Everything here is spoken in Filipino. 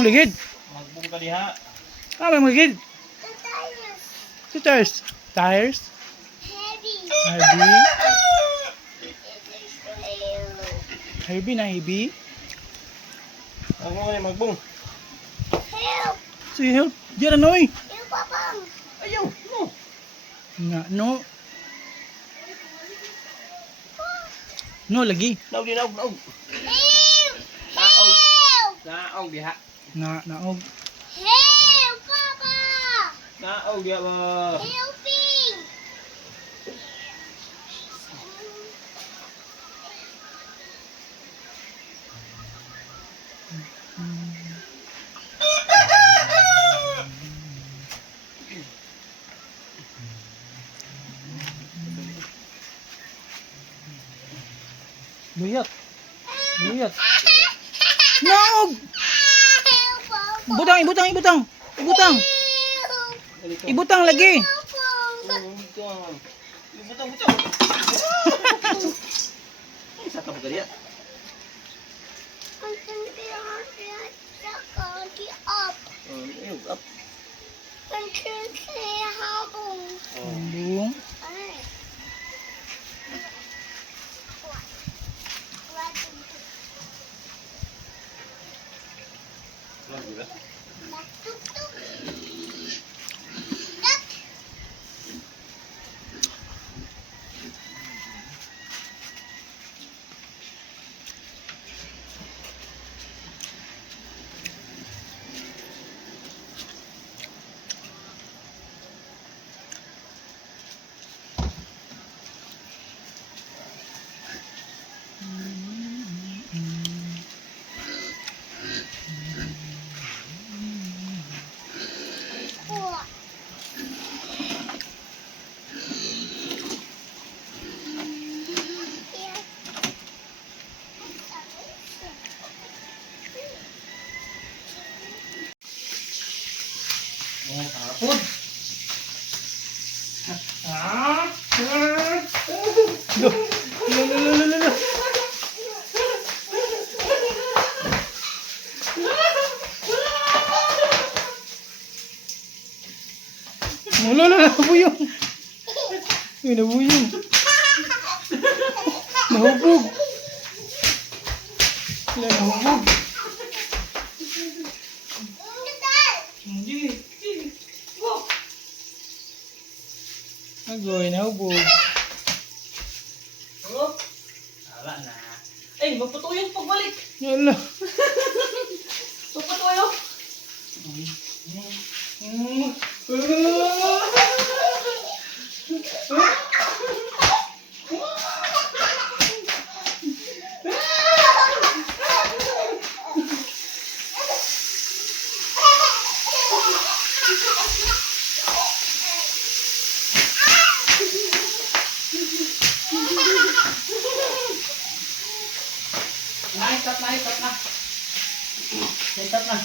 Ang ligid. Magbong ka diha. Ang ligid. Sa tires. Tires? Heavy. Heavy na heavy. Ang mga ni magbong. So help. Diyan na oy. Ayaw, no. Nga, no. No, lagi. Naog din, naog, naog. Naog diha. Naog. Naog diha ba. Buyat. Buyat. Naog! Ibutang, ibutang, ibutang. Ibutang. Ibutang lagi. Ibutang. Ibutang, butang. Isa ka ba diha? Up. Bung. Oh, tapon. Wala na, nabuyong. Uy, nabuyong. Nahubog. Wala, nahubog. Hindi. Agoy, nahubog. Oh. Wala na. Ay, magpatuyong pagbalik. Wala. Magpatuyong. Stop na.